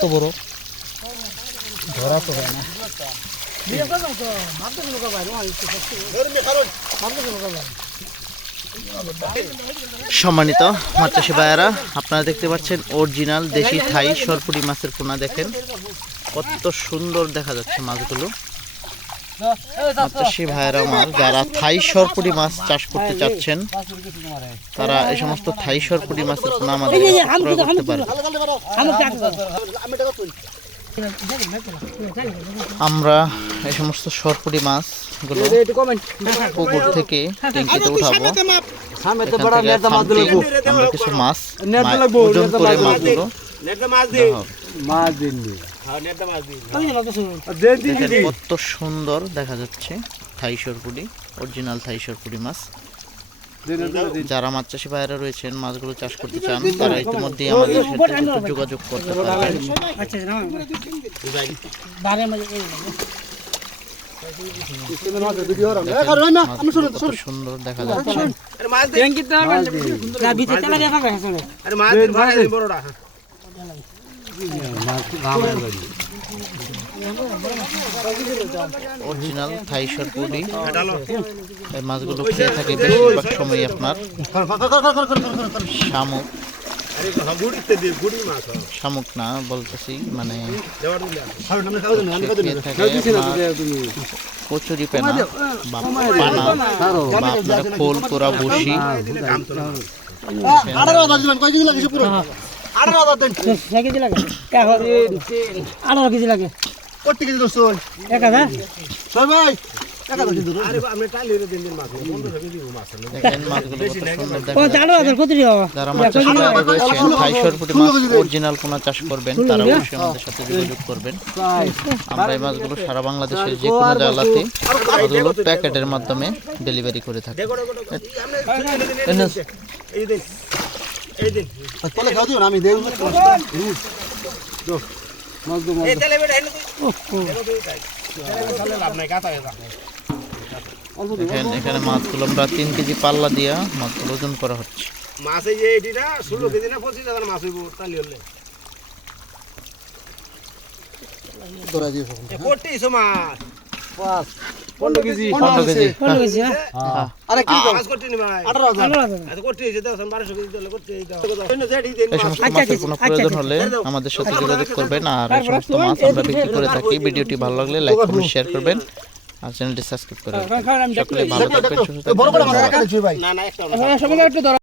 তো বড় ধরা তো হয় না। সম্মানিত মাছ চাষি ভাইয়েরা, আপনারা দেখতে পাচ্ছেন অরিজিনাল দেশি থাই সরপুরি মাছের পোনা। দেখেন কত সুন্দর দেখা যাচ্ছে মাছগুলো। মাছ চাষি ভাইয়েরা আমার যারা থাই সরপুরি মাছ চাষ করতে চাচ্ছেন তারা এই সমস্ত থাই সরপুরি মাছের পোনা আমাদের ক্রয় করতে পারে। আমরা এই সমস্ত সরপুরি মাছগুলো পুকুর থেকে ট্যাঙ্কিতে উঠাবো। আমরা কিছু মাছ ওজন করে মাছগুলো কত সুন্দর দেখা যাচ্ছে থাই সরপুরি, অরিজিনাল থাই সরপুরি মাছ। যারা মাছ চাষি ভাইয়েরা রয়েছেন, মাছগুলো চাষ করতে চান, তারা ইতিমধ্যে আমাদের সাথে যোগাযোগ করতে পারবেন। কত সুন্দর দেখা যাচ্ছে। অরিজিনাল থাই সরপুরি এই মাছগুলো খেয়ে থাকে বেশিরভাগ সময় আপনার শামুক, শামুক না বলতেছি, মানে কচুরি পেনা বা পানা বা আপনার খোল কোরা বসি। অরিজিনাল পোনা চাষ করবেন তারা অবশ্যই আমাদের সাথে যোগাযোগ করবেন। আমরা এই মাছগুলো সারা বাংলাদেশের যে কোনো জায়গাতে মাছগুলো প্যাকেটের মাধ্যমে ডেলিভারি করে থাকি। এখানে মাছগুলো আমরা 3 কেজি পাল্লা দিয়া মাছগুলো ওজন করা হচ্ছে। মাছ এই যে এটিটা 16 কেজি না 25,000 মাছ হইব তালি হলে ধরা দিও সব কোটি মাছ 15 কেজি আরে কি মাছ কোটি নি ভাই 18,000 এত কোটি হইছে দাও 1200 কেজি দিলে কোটি দাও। এই সমস্ত মাছের কোনো প্রয়োজন হলে আমাদের সাথে যোগাযোগ করবেন। আর এই সমস্ত মাছ আমরা বিক্রি করে থাকি। ভিডিওটি ভালো লাগলে লাইক কমেন্ট শেয়ার করবেন আর চ্যানেলটি সাবস্ক্রাইব করবেন। সকলে ভালো থাকবেন, সুস্থ থাকবেন। না একটা